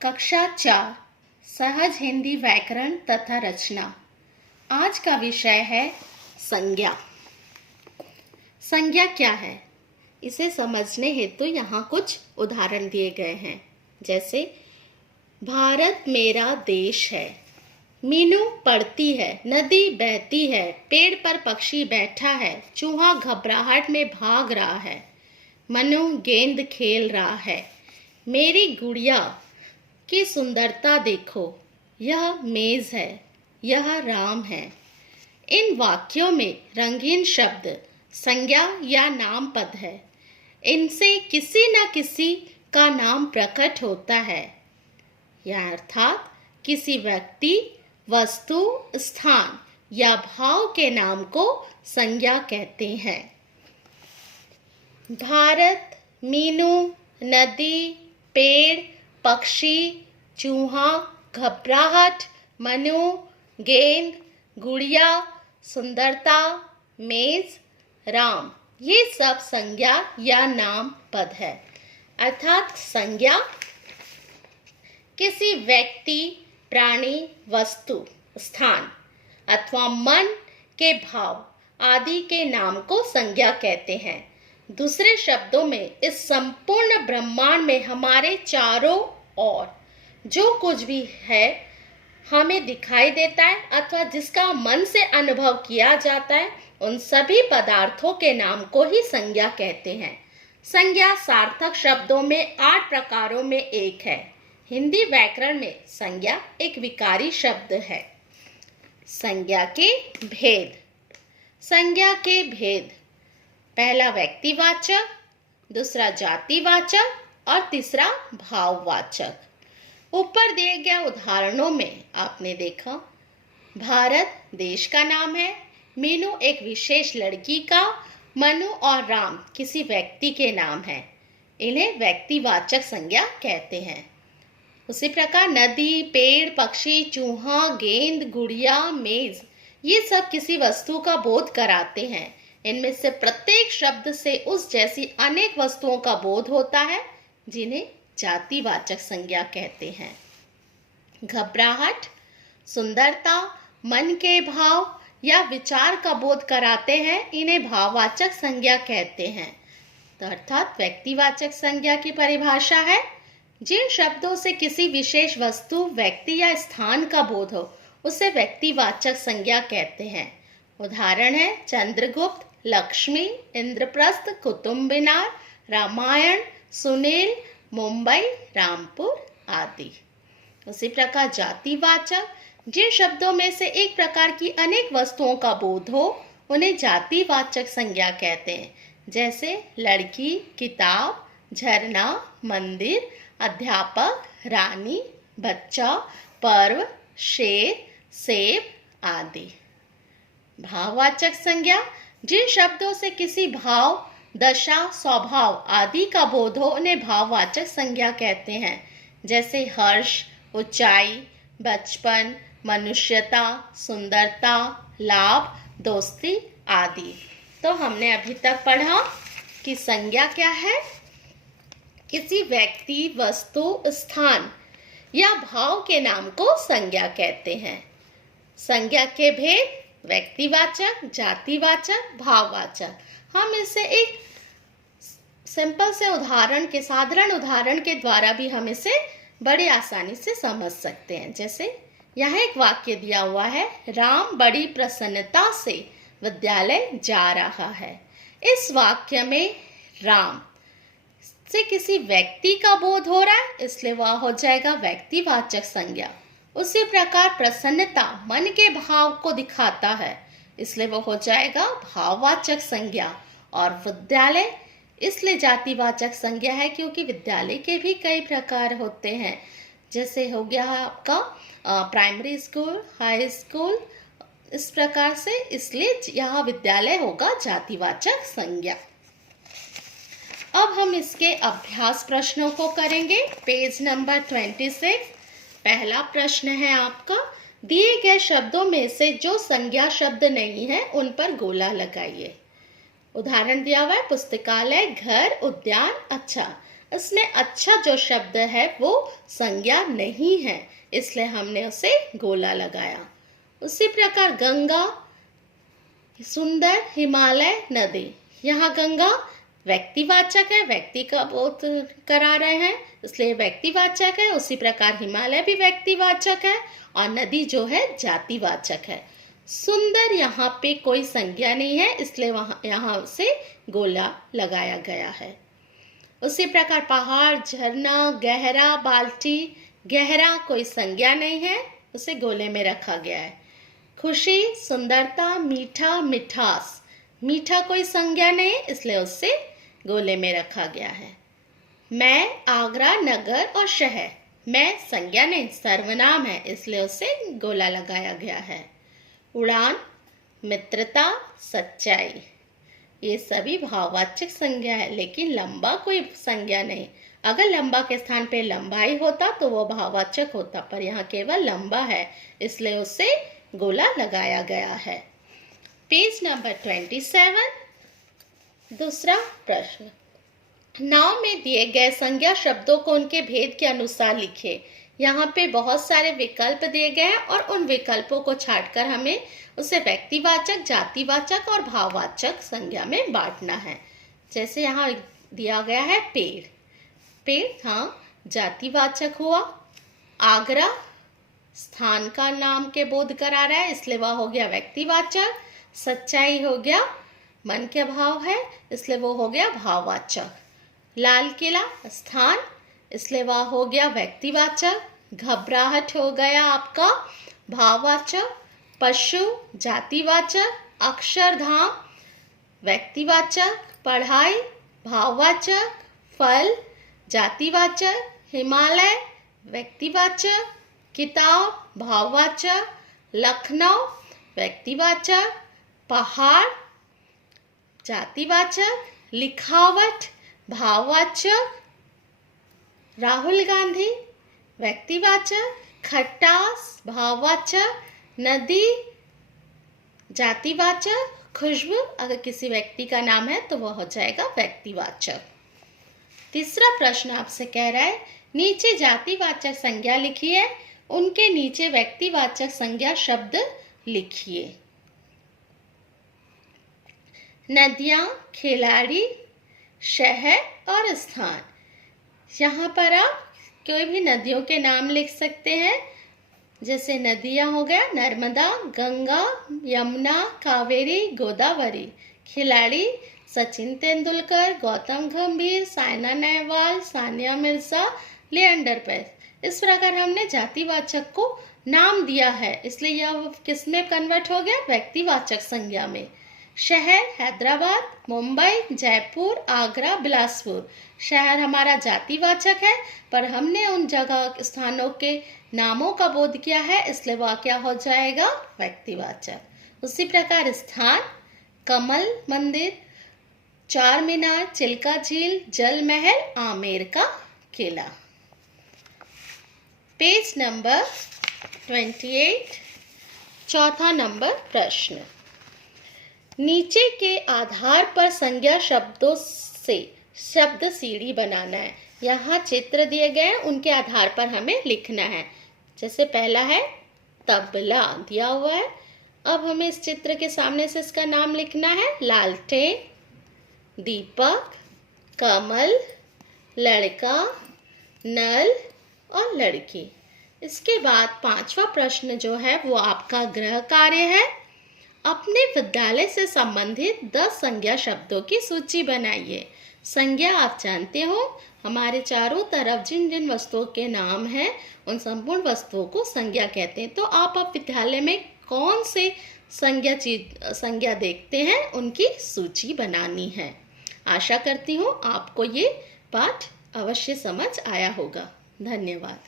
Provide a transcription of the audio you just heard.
कक्षा 4 सहज हिंदी व्याकरण तथा रचना। आज का विषय है संज्ञा। संज्ञा क्या है, इसे समझने हेतु यहाँ कुछ उदाहरण दिए गए हैं। जैसे भारत मेरा देश है, मीनू पढ़ती है, नदी बहती है, पेड़ पर पक्षी बैठा है, चूहा घबराहट में भाग रहा है, मनु गेंद खेल रहा है, मेरी गुड़िया की सुंदरता देखो, यह मेज है, यह राम है। इन वाक्यों में रंगीन शब्द संज्ञा या नाम पद है। इनसे किसी न किसी का नाम प्रकट होता है, या अर्थात किसी व्यक्ति, वस्तु, स्थान या भाव के नाम को संज्ञा कहते हैं। भारत, मीनू, नदी, पेड़, पक्षी, चूहा, घबराहट, मनु, गेंद, गुड़िया, सुंदरता, मेज, राम, ये सब संज्ञा या नाम पद है। अर्थात संज्ञा किसी व्यक्ति, प्राणी, वस्तु, स्थान अथवा मन के भाव आदि के नाम को संज्ञा कहते हैं। दूसरे शब्दों में इस संपूर्ण ब्रह्मांड में हमारे चारों ओर जो कुछ भी है हमें दिखाई देता है अथवा जिसका मन से अनुभव किया जाता है, उन सभी पदार्थों के नाम को ही संज्ञा कहते हैं। संज्ञा सार्थक शब्दों में 8 प्रकारों में एक है। हिंदी व्याकरण में संज्ञा एक विकारी शब्द है। संज्ञा के भेद। संज्ञा के भेद: पहला व्यक्तिवाचक, दूसरा जातिवाचक और तीसरा भाववाचक। ऊपर दिए गए उदाहरणों में आपने देखा, भारत देश का नाम है, मीनू एक विशेष लड़की का, मनु और राम किसी व्यक्ति के नाम है। इन्हें व्यक्तिवाचक संज्ञा कहते हैं। उसी प्रकार नदी, पेड़, पक्षी, चूहा, गेंद, गुड़िया, मेज, ये सब किसी वस्तु का बोध कराते हैं। इनमें से प्रत्येक शब्द से उस जैसी अनेक वस्तुओं का बोध होता है, जिन्हें जातिवाचक संज्ञा कहते हैं। घबराहट, सुंदरता, मन के भाव या विचार का बोध कराते हैं, इन्हें भाववाचक संज्ञा कहते हैं। तो अर्थात व्यक्तिवाचक संज्ञा की परिभाषा है, जिन शब्दों से किसी विशेष वस्तु, व्यक्ति या स्थान का बोध हो, उसे व्यक्तिवाचक संज्ञा कहते हैं। उदाहरण है चंद्रगुप्त, लक्ष्मी, इंद्रप्रस्थ, कुतुब मीनार, रामायण, सुनील, मुंबई, रामपुर आदि। उसी प्रकार जातिवाचक, जिन शब्दों में से एक प्रकार की अनेक वस्तुओं का बोध हो, उन्हें जातिवाचक संज्ञा कहते हैं। जैसे लड़की, किताब, झरना, मंदिर, अध्यापक, रानी, बच्चा, पर्व, शेर, सेब आदि। भाववाचक संज्ञा, जिन शब्दों से किसी भाव, दशा, स्वभाव आदि का बोध हो, उन्हें भाववाचक संज्ञा कहते हैं। जैसे हर्ष, ऊंचाई, बचपन, मनुष्यता, सुंदरता, लाभ, दोस्ती आदि। तो हमने अभी तक पढ़ा कि संज्ञा क्या है। किसी व्यक्ति, वस्तु, स्थान या भाव के नाम को संज्ञा कहते हैं। संज्ञा के भेद: व्यक्तिवाचक, जातिवाचक, भाववाचक। हम इसे एक सिंपल से उदाहरण के, साधारण उदाहरण के द्वारा भी हम इसे बड़ी आसानी से समझ सकते हैं। जैसे यहाँ एक वाक्य दिया हुआ है, राम बड़ी प्रसन्नता से विद्यालय जा रहा है। इस वाक्य में राम से किसी व्यक्ति का बोध हो रहा है, इसलिए वह हो जाएगा व्यक्तिवाचक संज्ञा। उसी प्रकार प्रसन्नता मन के भाव को दिखाता है, इसलिए वो हो जाएगा भाववाचक संज्ञा। और विद्यालय इसलिए जातिवाचक संज्ञा है क्योंकि विद्यालय के भी कई प्रकार होते हैं। जैसे हो गया आपका प्राइमरी स्कूल, हाई स्कूल, इस प्रकार से, इसलिए यहाँ विद्यालय होगा जातिवाचक संज्ञा। अब हम इसके अभ्यास प्रश्नों को करेंगे। Page number 26। पहला प्रश्न है आपका, दिए गए शब्दों में से जो संज्ञा शब्द नहीं है उन पर गोला लगाइए। उदाहरण दिया हुआ है पुस्तकालय, घर, उद्यान। अच्छा, इसमें अच्छा जो शब्द है वो संज्ञा नहीं है, इसलिए हमने उसे गोला लगाया। उसी प्रकार गंगा, सुंदर, हिमालय, नदी। यहाँ गंगा व्यक्तिवाचक है, व्यक्ति का बोध करा रहे हैं, इसलिए व्यक्तिवाचक है। उसी प्रकार हिमालय भी व्यक्तिवाचक है और नदी जो है जातिवाचक है। सुंदर यहाँ पे कोई संज्ञा नहीं है, इसलिए यहाँ से गोला लगाया गया है। उसी प्रकार पहाड़, झरना, गहरा, बाल्टी। गहरा कोई संज्ञा नहीं है, उसे गोले में रखा गया है। खुशी, सुंदरता, मीठा, मिठास। मीठा कोई संज्ञा नहीं, इसलिए उससे गोले में रखा गया है। मैं, आगरा, नगर और शहर। मैं संज्ञा नहीं, सर्वनाम है, इसलिए उसे गोला लगाया गया है। उड़ान, मित्रता, सच्चाई, ये सभी भाववाचक संज्ञा है, लेकिन लंबा कोई संज्ञा नहीं। अगर लंबा के स्थान पे लंबाई होता तो वो भाववाचक होता, पर यहाँ केवल लंबा है, इसलिए उसे गोला लगाया गया है। पेज नंबर 27, दूसरा प्रश्न। नाम में दिए गए संज्ञा शब्दों को उनके भेद के अनुसार लिखे। यहाँ पे बहुत सारे विकल्प दिए गए हैं और उन विकल्पों को छांटकर हमें उसे व्यक्तिवाचक, जातिवाचक और भाववाचक संज्ञा में बांटना है। जैसे यहाँ दिया गया है पेड़। पेड़ हाँ जातिवाचक हुआ। आगरा स्थान का नाम के बोध करा रहा है, इसलिए वह हो गया व्यक्तिवाचक। सच्चाई हो गया मन के भाव है, इसलिए वो हो गया भाववाचक। लाल किला स्थान, इसलिए वह हो गया व्यक्तिवाचक। घबराहट हो गया आपका भाववाचक। पशु जातिवाचक। अक्षरधाम व्यक्तिवाचक। पढ़ाई भाववाचक। फल जातिवाचक। हिमालय व्यक्तिवाचक। किताब भाववाचक। लखनऊ व्यक्तिवाचक। पहाड़ जातिवाचक। लिखावट भाववाचक। राहुल गांधी व्यक्तिवाचक। खटास भाववाचक। नदी जातिवाचक। खुशबू अगर किसी व्यक्ति का नाम है तो वह हो जाएगा व्यक्तिवाचक। तीसरा प्रश्न आपसे कह रहा है नीचे जातिवाचक संज्ञा लिखिए, उनके नीचे व्यक्तिवाचक संज्ञा शब्द लिखिए। नदियां, खिलाड़ी, शहर और स्थान। यहाँ पर आप कोई भी नदियों के नाम लिख सकते हैं, जैसे नदियां हो गया नर्मदा, गंगा, यमुना, कावेरी, गोदावरी। खिलाड़ी सचिन तेंदुलकर, गौतम गंभीर, साइना नेहवाल, सानिया मिर्जा, लिएंडर पेस। इस प्रकार हमने जातिवाचक को नाम दिया है, इसलिए यह किस में कन्वर्ट हो गया? व्यक्तिवाचक संज्ञा में। शहर हैदराबाद, मुंबई, जयपुर, आगरा, बिलासपुर। शहर हमारा जातिवाचक है, पर हमने उन जगह स्थानों के नामों का बोध किया है, इसलिए वह क्या हो जाएगा? व्यक्तिवाचक। उसी प्रकार स्थान कमल मंदिर, चार मीनार, चिल्का झील, जल महल, आमेर का किला। पेज नंबर 28, चौथा नंबर प्रश्न। नीचे के आधार पर संज्ञा शब्दों से शब्द सीढ़ी बनाना है। यहाँ चित्र दिए गए हैं, उनके आधार पर हमें लिखना है। जैसे पहला है तबला दिया हुआ है, अब हमें इस चित्र के सामने से इसका नाम लिखना है। लालटेन, दीपक, कमल, लड़का, नल और लड़की। इसके बाद पांचवा प्रश्न जो है वो आपका गृह कार्य है। अपने विद्यालय से संबंधित 10 संज्ञा शब्दों की सूची बनाइए। संज्ञा आप जानते हो, हमारे चारों तरफ जिन जिन वस्तुओं के नाम हैं उन संपूर्ण वस्तुओं को संज्ञा कहते हैं। तो आप विद्यालय में कौन से संज्ञा देखते हैं उनकी सूची बनानी है। आशा करती हूँ आपको ये पाठ अवश्य समझ आया होगा। धन्यवाद।